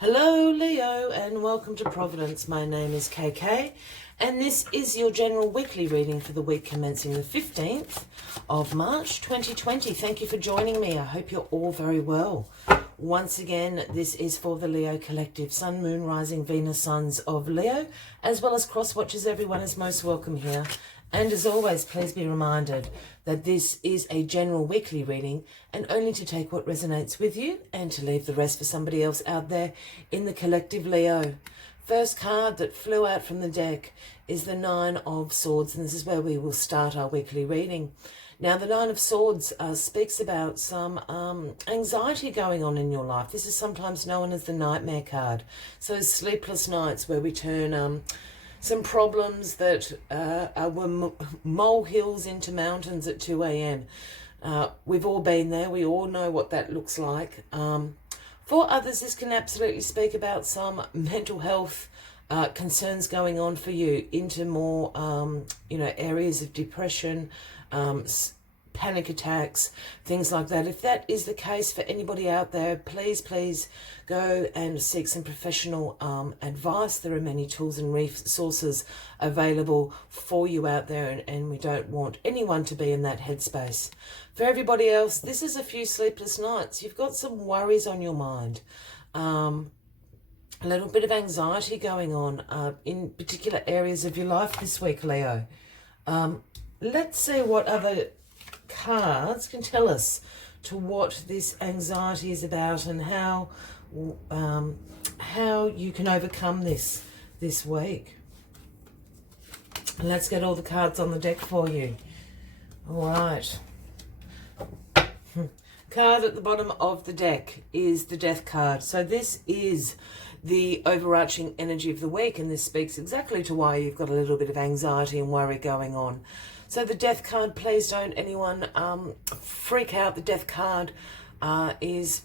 Hello Leo and welcome to Providence. My name is KK and this is your general weekly reading for the week commencing the 15th of March 2020. Thank you for joining me. I hope you're all very well. Once again, this is for the Leo Collective, Sun, Moon, Rising, Venus, Sons of Leo, as well as cross watchers. Everyone is most welcome here. And as always, please be reminded that this is a general weekly reading and only to take what resonates with you and to leave the rest for somebody else out there in the collective Leo. First card that flew out from the deck is the Nine of Swords, and this is where we will start our weekly reading. Now, the Nine of Swords speaks about some anxiety going on in your life. This is sometimes known as the nightmare card. So sleepless nights where we turn some problems that were molehills into mountains at 2 a.m. We've all been there. We all know what that looks like. For others, this can absolutely speak about some mental health concerns going on for you into more, areas of depression, panic attacks, things like that. If that is the case for anybody out there, please go and seek some professional advice. There are many tools and resources available for you out there, and we don't want anyone to be in that headspace. For everybody else, this is a few sleepless nights. You've got some worries on your mind, a little bit of anxiety going on in particular areas of your life this week, Leo. Let's see what other cards can tell us to what this anxiety is about and how you can overcome this week. And let's get all the cards on the deck for you. All right. Card at the bottom of the deck is the Death card. So this is the overarching energy of the week, and this speaks exactly to why you've got a little bit of anxiety and worry going on. So the Death card, please don't anyone freak out. The Death card is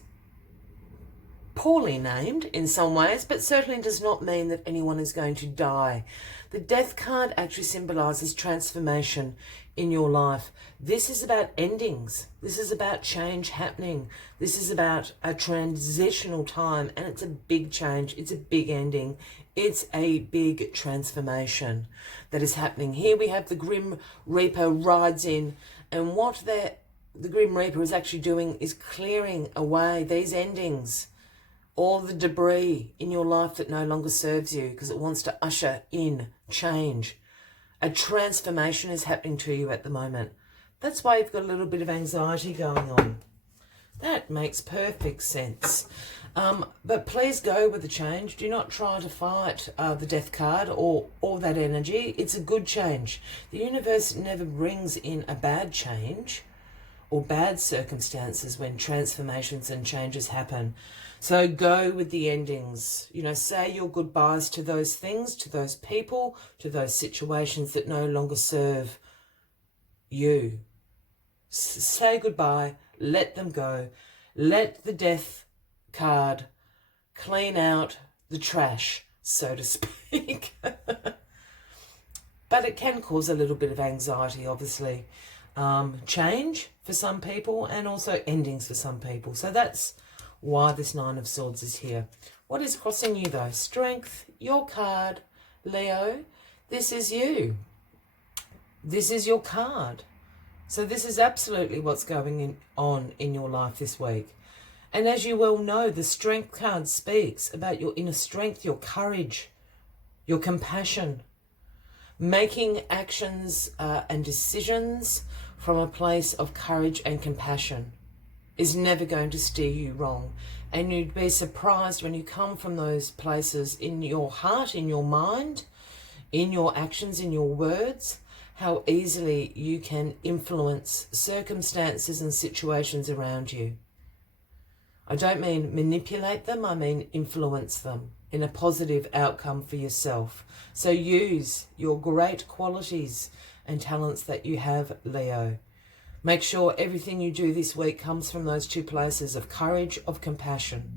poorly named in some ways, but certainly does not mean that anyone is going to die. The Death card actually symbolizes transformation in your life. This is about endings. This is about change happening. This is about a transitional time, and it's a big change. It's a big ending. It's a big transformation that is happening. Here we have the Grim Reaper rides in, and what the Grim Reaper is actually doing is clearing away these endings, all the debris in your life that no longer serves you, because it wants to usher in change. A transformation is happening to you at the moment. That's why you've got a little bit of anxiety going on. That makes perfect sense. But please go with the change. Do not try to fight the Death card or that energy. It's a good change. The universe never brings in a bad change or bad circumstances when transformations and changes happen. So go with the endings. Say your goodbyes to those things, to those people, to those situations that no longer serve you. Say goodbye. Let them go. Let the Death card clean out the trash, so to speak. But it can cause a little bit of anxiety, obviously. Change for some people and also endings for some people. So that's why this Nine of Swords is here. What is crossing you though? Strength, your card, Leo. This is you. This is your card. So this is absolutely what's going on in your life this week. And as you well know, the Strength card speaks about your inner strength, your courage, your compassion, making actions and decisions from a place of courage and compassion is never going to steer you wrong. And you'd be surprised when you come from those places in your heart, in your mind, in your actions, in your words, how easily you can influence circumstances and situations around you. I don't mean manipulate them, I mean influence them in a positive outcome for yourself. So use your great qualities and talents that you have, Leo. Make sure everything you do this week comes from those two places of courage, of compassion.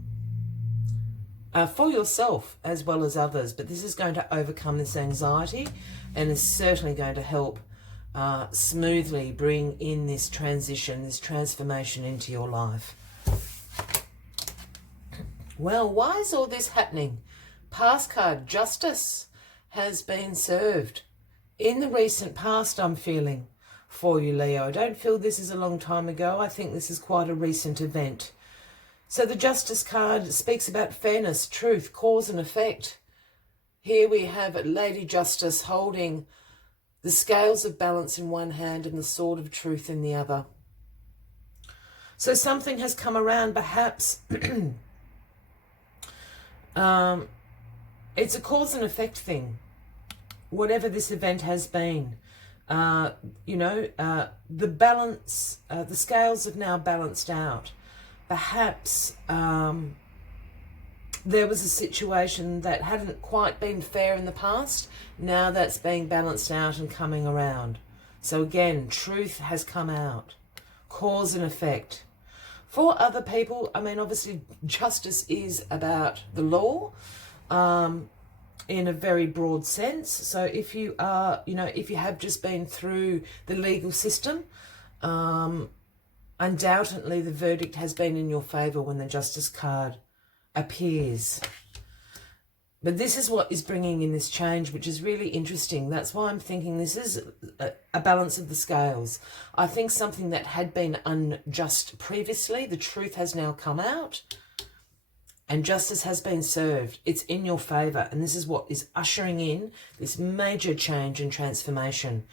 For yourself as well as others, but this is going to overcome this anxiety and is certainly going to help smoothly bring in this transition, this transformation into your life. Well, why is all this happening? Past card, justice has been served. In the recent past, I'm feeling, for you, Leo. I don't feel this is a long time ago. I think this is quite a recent event. So the Justice card speaks about fairness, truth, cause and effect. Here we have Lady Justice holding the scales of balance in one hand and the sword of truth in the other. So something has come around, perhaps. It's a cause and effect thing. Whatever this event has been, the balance, the scales have now balanced out. Perhaps there was a situation that hadn't quite been fair in the past. Now that's being balanced out and coming around. So again, truth has come out. Cause and effect. For other people, I mean, obviously justice is about the law in a very broad sense. So if you are, if you have just been through the legal system, undoubtedly the verdict has been in your favour when the Justice card appears. But this is what is bringing in this change, which is really interesting. That's why I'm thinking this is a balance of the scales. I think something that had been unjust previously, the truth has now come out and justice has been served. It's in your favour, and this is what is ushering in this major change and transformation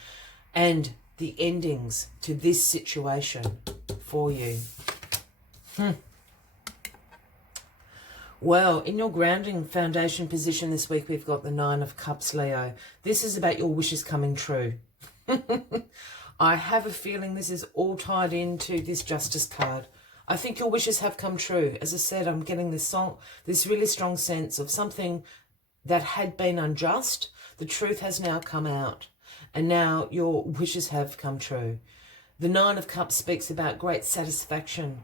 and the endings to this situation for you. Well, in your grounding foundation position this week, we've got the 9 of Cups, Leo. This is about your wishes coming true. I have a feeling this is all tied into this Justice card. I think your wishes have come true. As I said, I'm getting this really strong sense of something that had been unjust. The truth has now come out, and now your wishes have come true. The 9 of Cups speaks about great satisfaction,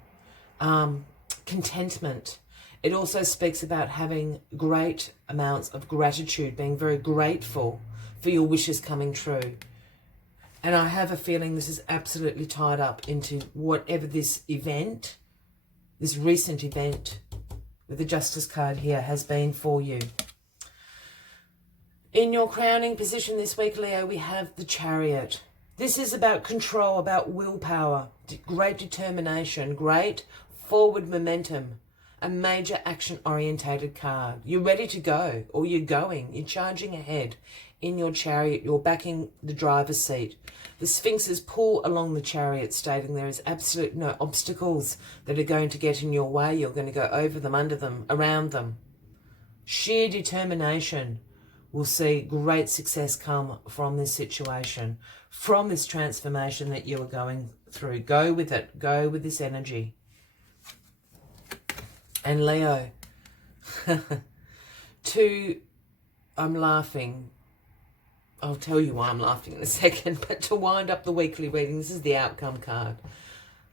contentment. It also speaks about having great amounts of gratitude, being very grateful for your wishes coming true. And I have a feeling this is absolutely tied up into whatever this event, this recent event with the Justice card here has been for you. In your crowning position this week, Leo, we have the Chariot. This is about control, about willpower, great determination, great forward momentum. A major action-orientated card. You're ready to go, or you're going. You're charging ahead in your chariot. You're backing the driver's seat. The Sphinxes pull along the chariot, stating there is absolute no obstacles that are going to get in your way. You're going to go over them, under them, around them. Sheer determination will see great success come from this situation, from this transformation that you are going through. Go with it. Go with this energy. And Leo, I'm laughing. I'll tell you why I'm laughing in a second, but to wind up the weekly reading, this is the outcome card.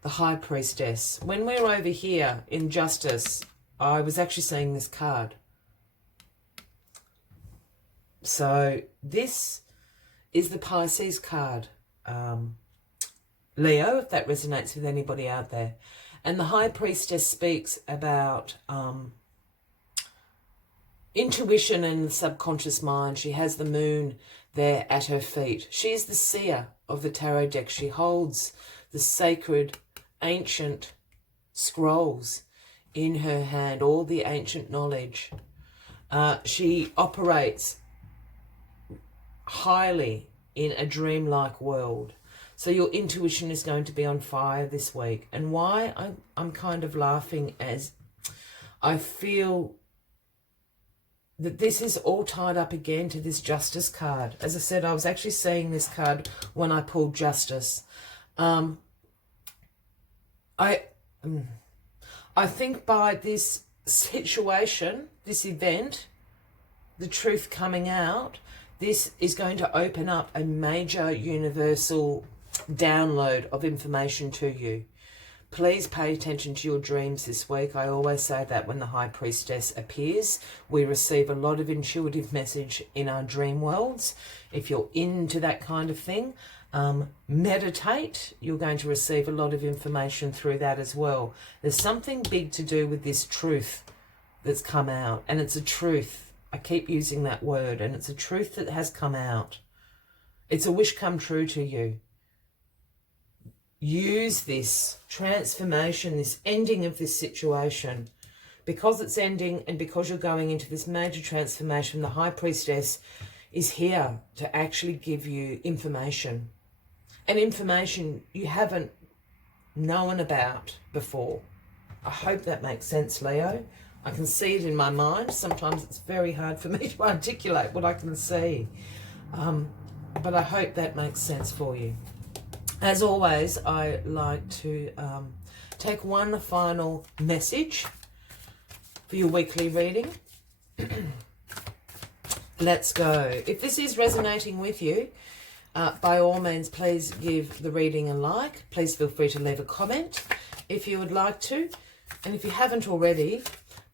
The High Priestess. When we're over here in Justice, I was actually seeing this card. So this is the Pisces card. Leo, if that resonates with anybody out there. And the High Priestess speaks about intuition and the subconscious mind. She has the moon there at her feet. She is the seer of the tarot deck. She holds the sacred ancient scrolls in her hand, all the ancient knowledge. She operates highly in a dreamlike world. So your intuition is going to be on fire this week. And why I'm kind of laughing, as I feel that this is all tied up again to this Justice card. As I said, I was actually seeing this card when I pulled Justice. I think by this situation, this event, the truth coming out, this is going to open up a major universal download of information to you. Please pay attention to your dreams this week. I always say that when the High Priestess appears, we receive a lot of intuitive message in our dream worlds. If you're into that kind of thing, meditate. You're going to receive a lot of information through that as well. There's something big to do with this truth that's come out, and it's a truth. I keep using that word, and it's a truth that has come out. It's a wish come true to you. Use this transformation, this ending of this situation, because it's ending and because you're going into this major transformation. The High Priestess is here to actually give you information, and information you haven't known about before. I hope that makes sense, Leo. I can see it in my mind. Sometimes it's very hard for me to articulate what I can see. But I hope that makes sense for you. As always, I like to take one final message for your weekly reading. Let's go. If this is resonating with you, by all means, please give the reading a like. Please feel free to leave a comment if you would like to. And if you haven't already,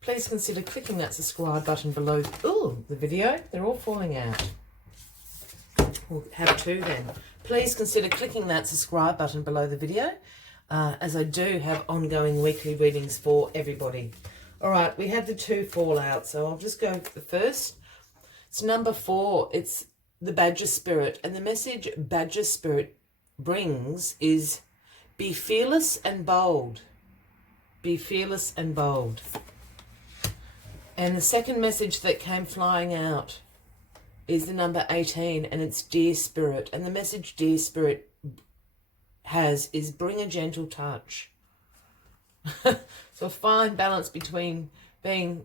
please consider clicking that subscribe button below the video. They're all falling out. We'll have two then. Please consider clicking that subscribe button below the video, as I do have ongoing weekly readings for everybody. All right, we have the two fallout, so I'll just go for the first. It's number 4. It's the Badger Spirit, and the message Badger Spirit brings is be fearless and bold. Be fearless and bold. And the second message that came flying out is the number 18, and it's Dear Spirit. And the message Dear Spirit has is bring a gentle touch. So a fine balance between being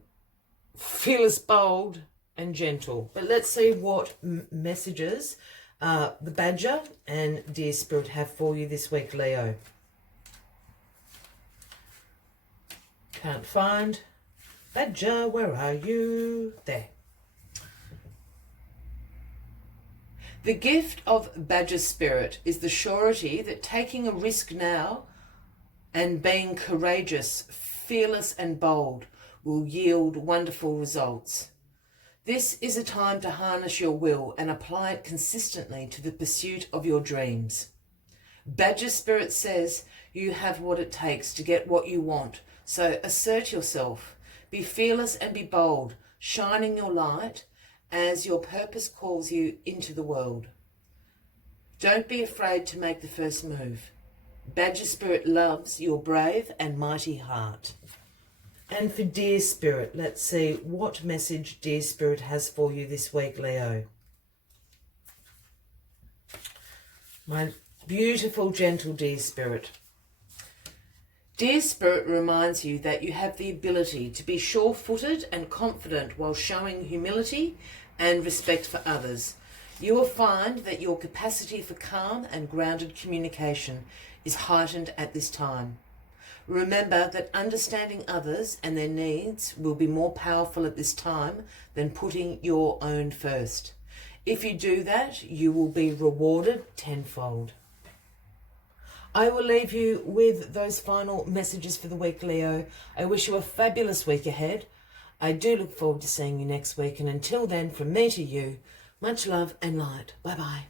fearless, bold, and gentle. But let's see what messages the Badger and Dear Spirit have for you this week, Leo. Can't find Badger, where are you? There. The gift of Badger Spirit is the surety that taking a risk now and being courageous, fearless and bold will yield wonderful results. This is a time to harness your will and apply it consistently to the pursuit of your dreams. Badger Spirit says you have what it takes to get what you want, so assert yourself. Be fearless and be bold, shining your light as your purpose calls you into the world. Don't be afraid to make the first move. Badger Spirit loves your brave and mighty heart. And for Dear Spirit, let's see what message Dear Spirit has for you this week, Leo. My beautiful, gentle Dear Spirit. Dear Spirit reminds you that you have the ability to be sure-footed and confident while showing humility and respect for others. You will find that your capacity for calm and grounded communication is heightened at this time. Remember that understanding others and their needs will be more powerful at this time than putting your own first. If you do that, you will be rewarded tenfold. I will leave you with those final messages for the week, Leo. I wish you a fabulous week ahead. I do look forward to seeing you next week. And until then, from me to you, much love and light. Bye-bye.